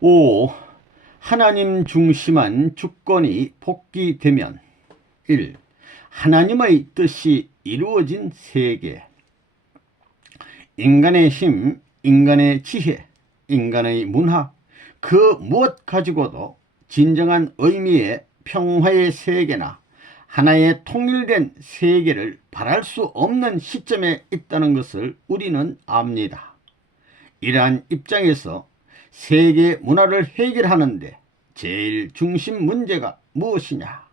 5. 하나님 중심한 주권이 복귀되면 1. 하나님의 뜻이 이루어진 세계 인간의 힘, 인간의 지혜, 인간의 문화 그 무엇 가지고도 진정한 의미의 평화의 세계나 하나의 통일된 세계를 바랄 수 없는 시점에 있다는 것을 우리는 압니다. 이러한 입장에서 세계 문화를 해결하는데 제일 중심 문제가 무엇이냐?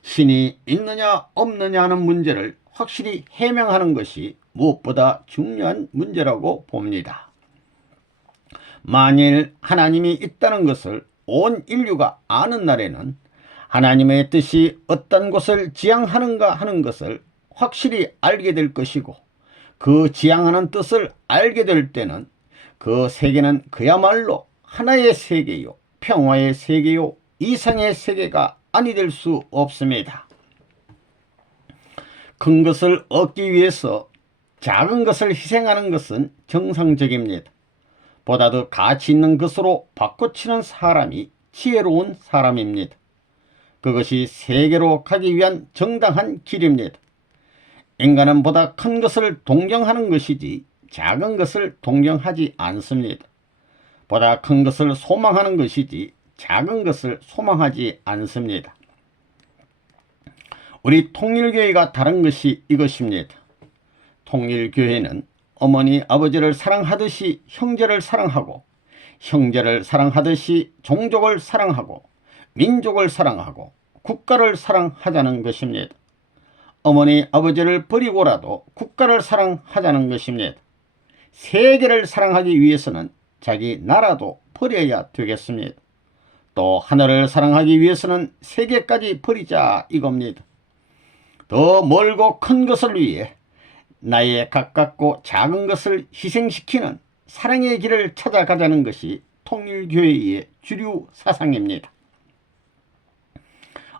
신이 있느냐 없느냐 하는 문제를 확실히 해명하는 것이 무엇보다 중요한 문제라고 봅니다. 만일 하나님이 있다는 것을 온 인류가 아는 날에는 하나님의 뜻이 어떤 것을 지향하는가 하는 것을 확실히 알게 될 것이고 그 지향하는 뜻을 알게 될 때는 그 세계는 그야말로 하나의 세계요, 평화의 세계요, 이상의 세계가 아니 될 수 없습니다. 큰 것을 얻기 위해서 작은 것을 희생하는 것은 정상적입니다. 보다 더 가치 있는 것으로 바꿔치는 사람이 지혜로운 사람입니다. 그것이 세계로 가기 위한 정당한 길입니다. 인간은 보다 큰 것을 동경하는 것이지 작은 것을 동경하지 않습니다. 보다 큰 것을 소망하는 것이지 작은 것을 소망하지 않습니다. 우리 통일교회가 다른 것이 이것입니다. 통일교회는 어머니 아버지를 사랑하듯이 형제를 사랑하고 형제를 사랑하듯이 종족을 사랑하고 민족을 사랑하고 국가를 사랑하자는 것입니다. 어머니 아버지를 버리고라도 국가를 사랑하자는 것입니다. 세계를 사랑하기 위해서는 자기 나라도 버려야 되겠습니다. 또 하늘을 사랑하기 위해서는 세계까지 버리자 이겁니다. 더 멀고 큰 것을 위해 나에 가깝고 작은 것을 희생시키는 사랑의 길을 찾아가자는 것이 통일교회의 주류 사상입니다.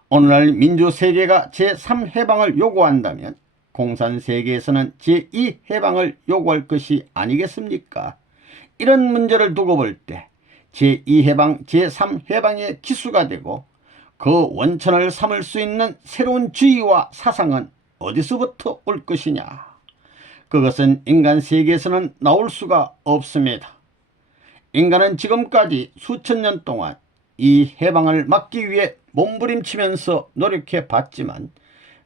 오늘날 민주세계가 제3해방을 요구한다면 공산 세계에서는 제2해방을 요구할 것이 아니겠습니까? 이런 문제를 두고 볼 때 제2해방, 제3해방의 기수가 되고 그 원천을 삼을 수 있는 새로운 주의와 사상은 어디서부터 올 것이냐? 그것은 인간 세계에서는 나올 수가 없습니다. 인간은 지금까지 수천 년 동안 이 해방을 막기 위해 몸부림치면서 노력해 봤지만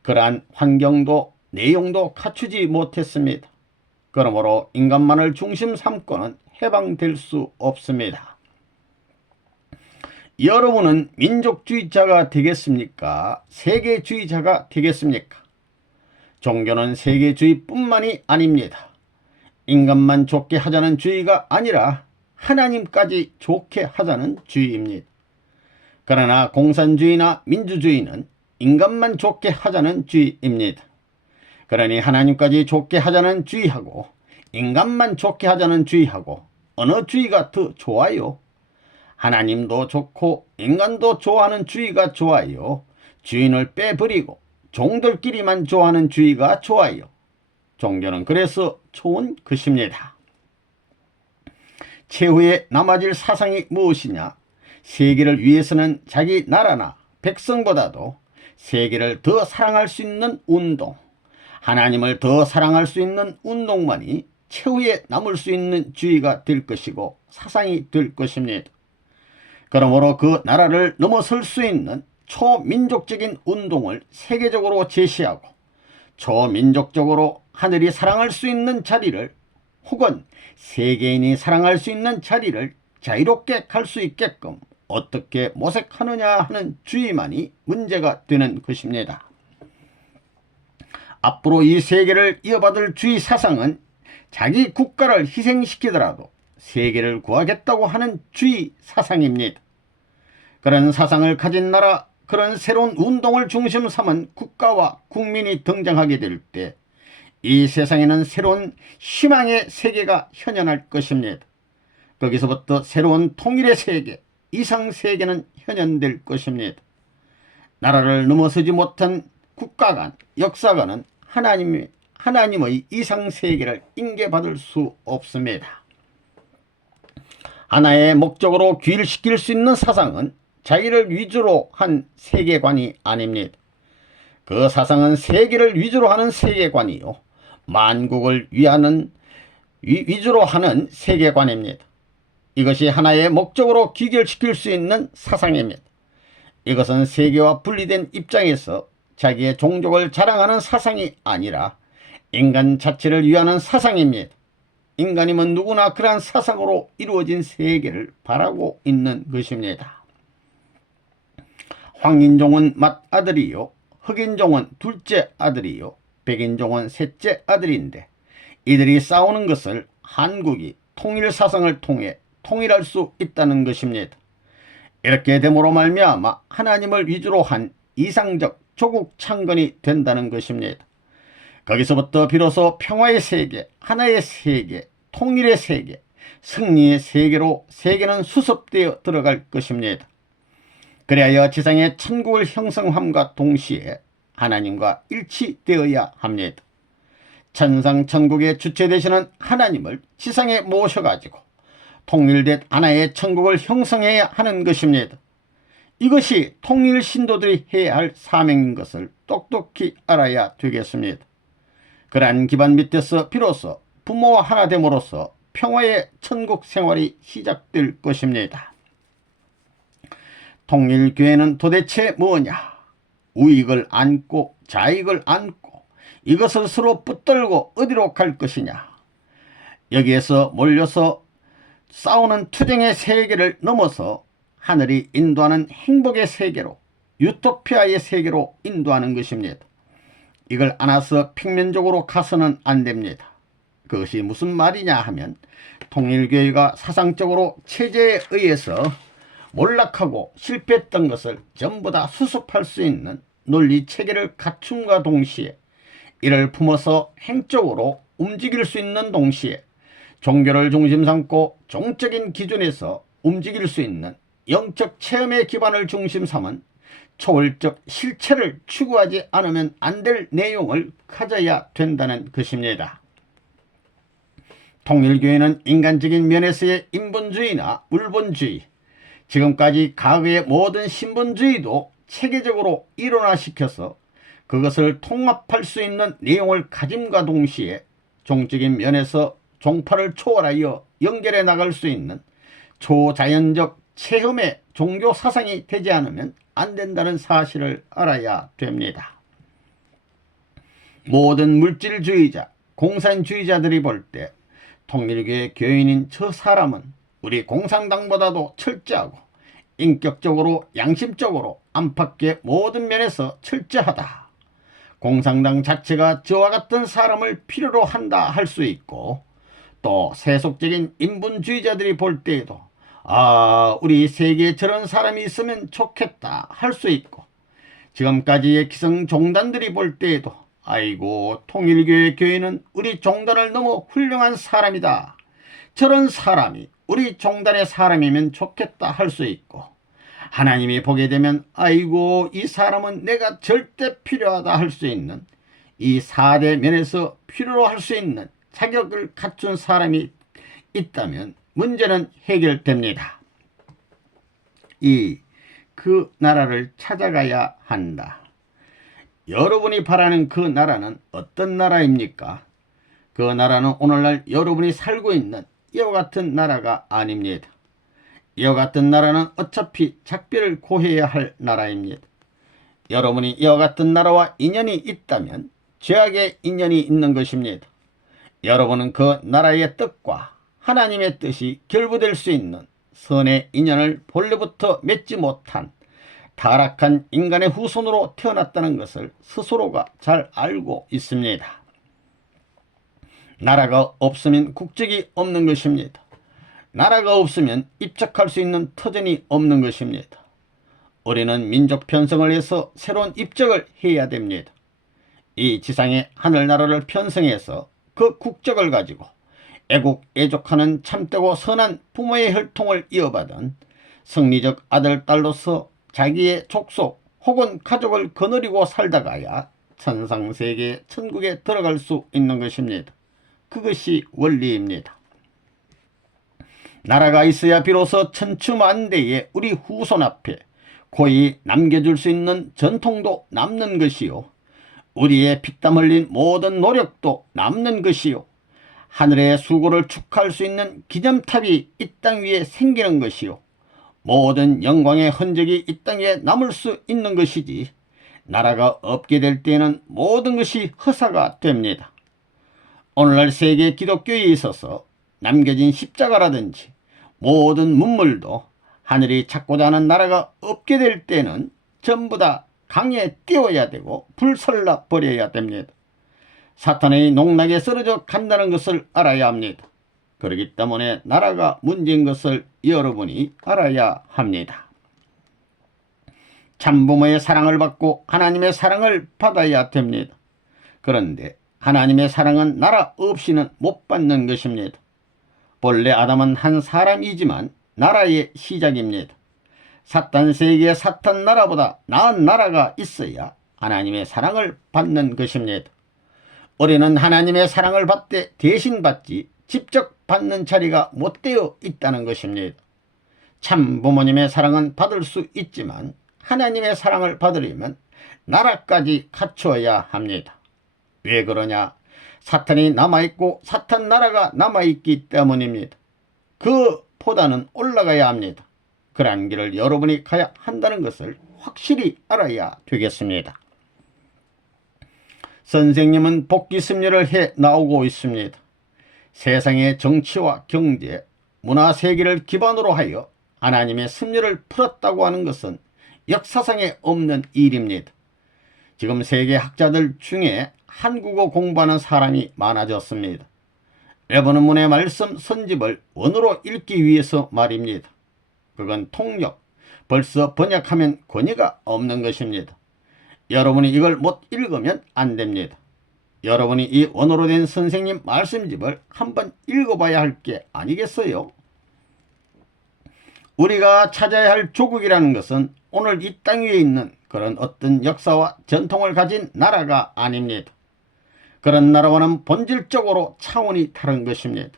그러한 환경도 내용도 갖추지 못했습니다. 그러므로 인간만을 중심 삼고는 해방될 수 없습니다. 여러분은 민족주의자가 되겠습니까? 세계주의자가 되겠습니까? 종교는 세계주의뿐만이 아닙니다. 인간만 좋게 하자는 주의가 아니라 하나님까지 좋게 하자는 주의입니다. 그러나 공산주의나 민주주의는 인간만 좋게 하자는 주의입니다. 그러니 하나님까지 좋게 하자는 주의하고 인간만 좋게 하자는 주의하고 어느 주의가 더 좋아요? 하나님도 좋고 인간도 좋아하는 주의가 좋아요. 주인을 빼버리고 종들끼리만 좋아하는 주의가 좋아요. 종교는 그래서 좋은 것입니다. 최후에 남아질 사상이 무엇이냐? 세계를 위해서는 자기 나라나 백성보다도 세계를 더 사랑할 수 있는 운동, 하나님을 더 사랑할 수 있는 운동만이 최후에 남을 수 있는 주의가 될 것이고 사상이 될 것입니다. 그러므로 그 나라를 넘어설 수 있는 초민족적인 운동을 세계적으로 제시하고 초민족적으로 하늘이 사랑할 수 있는 자리를 혹은 세계인이 사랑할 수 있는 자리를 자유롭게 갈 수 있게끔 어떻게 모색하느냐 하는 주의만이 문제가 되는 것입니다. 앞으로 이 세계를 이어받을 주의 사상은 자기 국가를 희생시키더라도 세계를 구하겠다고 하는 주의 사상입니다. 그런 사상을 가진 나라, 그런 새로운 운동을 중심 삼은 국가와 국민이 등장하게 될 때 이 세상에는 새로운 희망의 세계가 현현할 것입니다. 거기서부터 새로운 통일의 세계, 이상 세계는 현현될 것입니다. 나라를 넘어서지 못한 국가 간, 역사관은 하나님, 하나님의 이상 세계를 인계받을 수 없습니다. 하나의 목적으로 귀일시킬 수 있는 사상은 자기를 위주로 한 세계관이 아닙니다. 그 사상은 세계를 위주로 하는 세계관이요. 만국을 위하는 위, 위주로 하는 세계관입니다. 이것이 하나의 목적으로 귀결시킬 수 있는 사상입니다. 이것은 세계와 분리된 입장에서 자기의 종족을 자랑하는 사상이 아니라 인간 자체를 위하는 사상입니다. 인간임은 누구나 그러한 사상으로 이루어진 세계를 바라고 있는 것입니다. 황인종은 맏아들이요. 흑인종은 둘째 아들이요. 백인종은 셋째 아들인데 이들이 싸우는 것을 한국이 통일 사상을 통해 통일할 수 있다는 것입니다. 이렇게 됨으로 말미암아 하나님을 위주로 한 이상적 조국 창건이 된다는 것입니다. 거기서부터 비로소 평화의 세계, 하나의 세계, 통일의 세계, 승리의 세계로 세계는 수습되어 들어갈 것입니다. 그리하여 지상의 천국을 형성함과 동시에 하나님과 일치되어야 합니다. 천상 천국의 주체 되시는 하나님을 지상에 모셔가지고 통일된 하나의 천국을 형성해야 하는 것입니다. 이것이 통일 신도들이 해야 할 사명인 것을 똑똑히 알아야 되겠습니다. 그러한 기반 밑에서 비로소 부모와 하나 됨으로써 평화의 천국 생활이 시작될 것입니다. 통일교회는 도대체 뭐냐? 우익을 안고 자익을 안고 이것을 서로 붙들고 어디로 갈 것이냐? 여기에서 몰려서 싸우는 투쟁의 세계를 넘어서 하늘이 인도하는 행복의 세계로 유토피아의 세계로 인도하는 것입니다. 이걸 안아서 평면적으로 가서는 안 됩니다. 그것이 무슨 말이냐 하면 통일교회가 사상적으로 체제에 의해서 몰락하고 실패했던 것을 전부 다 수습할 수 있는 논리 체계를 갖춤과 동시에 이를 품어서 행적으로 움직일 수 있는 동시에 종교를 중심 삼고 종적인 기준에서 움직일 수 있는 영적 체험의 기반을 중심 삼은 초월적 실체를 추구하지 않으면 안 될 내용을 가져야 된다는 것입니다. 통일교회는 인간적인 면에서의 인본주의나 물본주의, 지금까지 과거의 모든 신본주의도 체계적으로 일원화시켜서 그것을 통합할 수 있는 내용을 가짐과 동시에 종적인 면에서 종파를 초월하여 연결해 나갈 수 있는 초자연적 체험의 종교 사상이 되지 않으면 안 된다는 사실을 알아야 됩니다. 모든 물질주의자, 공산주의자들이 볼 때 통일교의 교인인 저 사람은 우리 공산당보다도 철저하고 인격적으로 양심적으로 안팎의 모든 면에서 철저하다. 공산당 자체가 저와 같은 사람을 필요로 한다 할 수 있고 또 세속적인 인본주의자들이 볼 때에도 아 우리 세계에 저런 사람이 있으면 좋겠다 할 수 있고 지금까지의 기성 종단들이 볼 때에도 아이고 통일교회 교회는 우리 종단을 너무 훌륭한 사람이다. 저런 사람이 우리 종단의 사람이면 좋겠다 할 수 있고 하나님이 보게 되면 아이고 이 사람은 내가 절대 필요하다 할 수 있는 이 사대 면에서 필요로 할 수 있는 자격을 갖춘 사람이 있다면 문제는 해결됩니다. 이그 나라를 찾아가야 한다. 여러분이 바라는 그 나라는 어떤 나라입니까? 그 나라는 오늘날 여러분이 살고 있는 이와 같은 나라가 아닙니다. 이와 같은 나라는 어차피 작별을 고해야 할 나라입니다. 여러분이 이와 같은 나라와 인연이 있다면 죄악의 인연이 있는 것입니다. 여러분은 그 나라의 뜻과 하나님의 뜻이 결부될 수 있는 선의 인연을 본래부터 맺지 못한 타락한 인간의 후손으로 태어났다는 것을 스스로가 잘 알고 있습니다. 나라가 없으면 국적이 없는 것입니다. 나라가 없으면 입적할 수 있는 터전이 없는 것입니다. 우리는 민족 편성을 해서 새로운 입적을 해야 됩니다. 이 지상의 하늘나라를 편성해서 그 국적을 가지고 애국 애족하는 참되고 선한 부모의 혈통을 이어받은 성리적 아들 딸로서 자기의 족속 혹은 가족을 거느리고 살다가야 천상세계 천국에 들어갈 수 있는 것입니다. 그것이 원리입니다. 나라가 있어야 비로소 천추만대의 우리 후손 앞에 고이 남겨줄 수 있는 전통도 남는 것이요. 우리의 피땀 흘린 모든 노력도 남는 것이요. 하늘의 수고를 축하할 수 있는 기념탑이 이 땅 위에 생기는 것이요. 모든 영광의 흔적이 이 땅에 남을 수 있는 것이지 나라가 없게 될 때에는 모든 것이 허사가 됩니다. 오늘날 세계 기독교에 있어서 남겨진 십자가라든지 모든 문물도 하늘이 찾고자 하는 나라가 없게 될 때는 전부 다 강에 띄워야 되고 불살라 버려야 됩니다. 사탄의 농락에 쓰러져 간다는 것을 알아야 합니다. 그렇기 때문에 나라가 문제인 것을 여러분이 알아야 합니다. 참부모의 사랑을 받고 하나님의 사랑을 받아야 됩니다. 그런데 하나님의 사랑은 나라 없이는 못 받는 것입니다. 본래 아담은 한 사람이지만 나라의 시작입니다. 사탄 세계의 사탄 나라보다 나은 나라가 있어야 하나님의 사랑을 받는 것입니다. 우리는 하나님의 사랑을 받되 대신 받지 직접 받는 자리가 못 되어 있다는 것입니다. 참 부모님의 사랑은 받을 수 있지만 하나님의 사랑을 받으려면 나라까지 갖추어야 합니다. 왜 그러냐? 사탄이 남아있고 사탄 나라가 남아있기 때문입니다. 그보다는 올라가야 합니다. 그러한 길을 여러분이 가야 한다는 것을 확실히 알아야 되겠습니다. 선생님은 복귀 승려를 해 나오고 있습니다. 세상의 정치와 경제, 문화 세계를 기반으로 하여 하나님의 승려를 풀었다고 하는 것은 역사상에 없는 일입니다. 지금 세계 학자들 중에 한국어 공부하는 사람이 많아졌습니다. 레버논문의 말씀 선집을 원어로 읽기 위해서 말입니다. 그건 통역, 벌써 번역하면 권위가 없는 것입니다. 여러분이 이걸 못 읽으면 안 됩니다. 여러분이 이 원어로 된 선생님 말씀집을 한번 읽어봐야 할 게 아니겠어요? 우리가 찾아야 할 조국이라는 것은 오늘 이 땅 위에 있는 그런 어떤 역사와 전통을 가진 나라가 아닙니다. 그런 나라와는 본질적으로 차원이 다른 것입니다.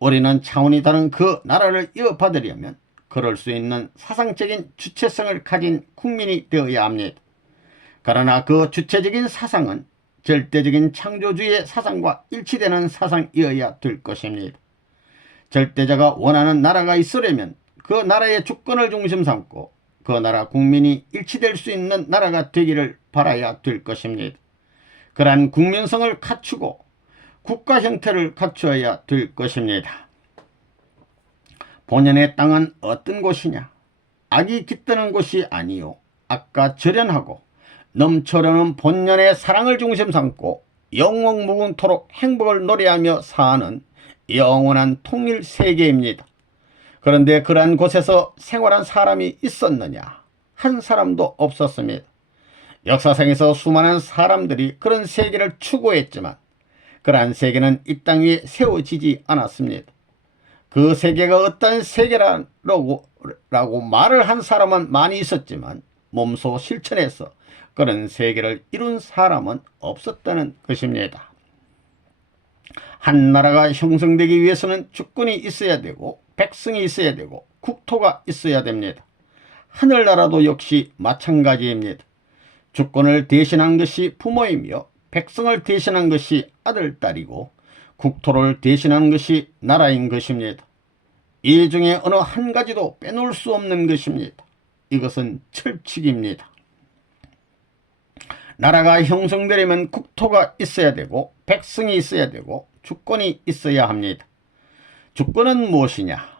우리는 차원이 다른 그 나라를 이어받으려면 그럴 수 있는 사상적인 주체성을 가진 국민이 되어야 합니다. 그러나 그 주체적인 사상은 절대적인 창조주의 사상과 일치되는 사상이어야 될 것입니다. 절대자가 원하는 나라가 있으려면 그 나라의 주권을 중심 삼고 그 나라 국민이 일치될 수 있는 나라가 되기를 바라야 될 것입니다. 그러한 국민성을 갖추고 국가 형태를 갖추어야 될 것입니다. 본연의 땅은 어떤 곳이냐? 악이 깃드는 곳이 아니요. 아까 절연하고 넘쳐르는 본연의 사랑을 중심 삼고 영원 무궁토록 행복을 노래하며 사는 영원한 통일 세계입니다. 그런데 그러한 곳에서 생활한 사람이 있었느냐? 한 사람도 없었습니다. 역사상에서 수많은 사람들이 그런 세계를 추구했지만 그러한 세계는 이 땅 위에 세워지지 않았습니다. 그 세계가 어떤 세계라고 라고 말을 한 사람은 많이 있었지만 몸소 실천해서 그런 세계를 이룬 사람은 없었다는 것입니다. 한 나라가 형성되기 위해서는 주권이 있어야 되고 백성이 있어야 되고 국토가 있어야 됩니다. 하늘나라도 역시 마찬가지입니다. 주권을 대신한 것이 부모이며 백성을 대신한 것이 아들, 딸이고 국토를 대신한 것이 나라인 것입니다. 이 중에 어느 한 가지도 빼놓을 수 없는 것입니다. 이것은 철칙입니다. 나라가 형성되려면 국토가 있어야 되고 백성이 있어야 되고 주권이 있어야 합니다. 주권은 무엇이냐?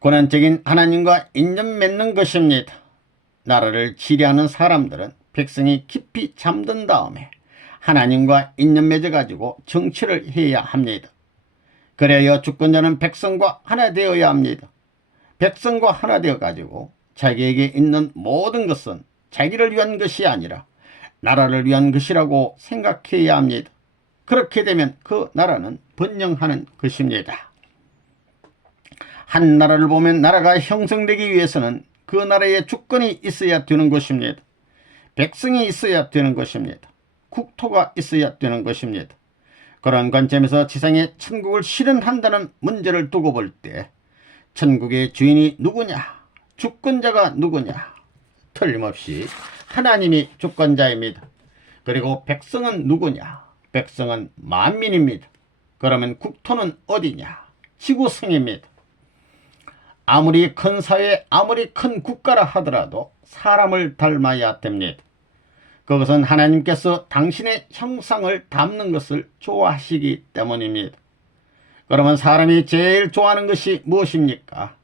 고난적인 하나님과 인연 맺는 것입니다. 나라를 지휘하는 사람들은 백성이 깊이 잠든 다음에 하나님과 인연 맺어가지고 정치를 해야 합니다. 그래야 주권자는 백성과 하나 되어야 합니다. 백성과 하나 되어가지고 자기에게 있는 모든 것은 자기를 위한 것이 아니라 나라를 위한 것이라고 생각해야 합니다. 그렇게 되면 그 나라는 번영하는 것입니다. 한 나라를 보면 나라가 형성되기 위해서는 그 나라의 주권이 있어야 되는 것입니다. 백성이 있어야 되는 것입니다. 국토가 있어야 되는 것입니다. 그런 관점에서 지상에 천국을 실현한다는 문제를 두고 볼 때 천국의 주인이 누구냐? 주권자가 누구냐? 틀림없이 하나님이 주권자입니다. 그리고 백성은 누구냐? 백성은 만민입니다. 그러면 국토는 어디냐? 지구성입니다. 아무리 큰 사회, 아무리 큰 국가라 하더라도 사람을 닮아야 됩니다. 그것은 하나님께서 당신의 형상을 담는 것을 좋아하시기 때문입니다. 그러면 사람이 제일 좋아하는 것이 무엇입니까?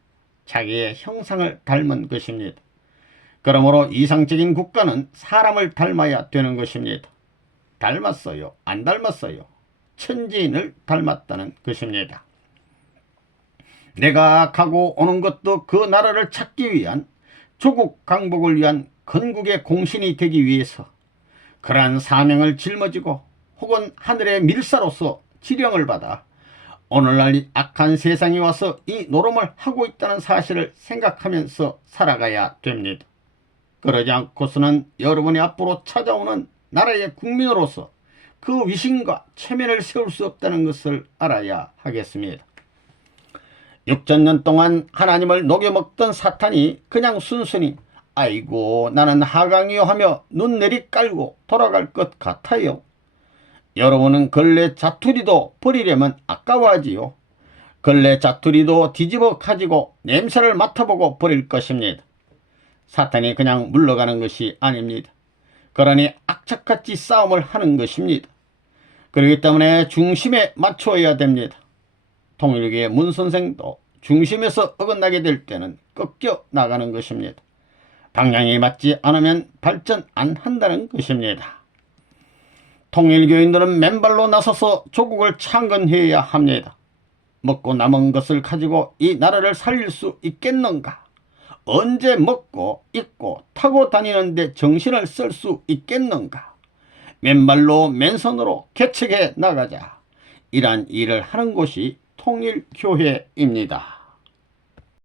자기의 형상을 닮은 것입니다. 그러므로 이상적인 국가는 사람을 닮아야 되는 것입니다. 닮았어요? 안 닮았어요? 천지인을 닮았다는 것입니다. 내가 가고 오는 것도 그 나라를 찾기 위한 조국 강복을 위한 건국의 공신이 되기 위해서 그러한 사명을 짊어지고 혹은 하늘의 밀사로서 지령을 받아 오늘날 이 악한 세상에 와서 이 노름을 하고 있다는 사실을 생각하면서 살아가야 됩니다. 그러지 않고서는 여러분이 앞으로 찾아오는 나라의 국민으로서 그 위신과 체면을 세울 수 없다는 것을 알아야 하겠습니다. 6천년 동안 하나님을 녹여먹던 사탄이 그냥 순순히 아이고 나는 하강이요 하며 눈 내리 깔고 돌아갈 것 같아요. 여러분은 걸레 자투리도 버리려면 아까워하지요. 걸레 자투리도 뒤집어 가지고 냄새를 맡아보고 버릴 것입니다. 사탄이 그냥 물러가는 것이 아닙니다. 그러니 악착같이 싸움을 하는 것입니다. 그렇기 때문에 중심에 맞추어야 됩니다. 통일교의 문 선생도 중심에서 어긋나게 될 때는 꺾여 나가는 것입니다. 방향이 맞지 않으면 발전 안 한다는 것입니다. 통일교인들은 맨발로 나서서 조국을 창건해야 합니다. 먹고 남은 것을 가지고 이 나라를 살릴 수 있겠는가? 언제 먹고 입고 타고 다니는데 정신을 쓸 수 있겠는가? 맨발로 맨손으로 개척해 나가자. 이러한 일을 하는 곳이 통일교회입니다.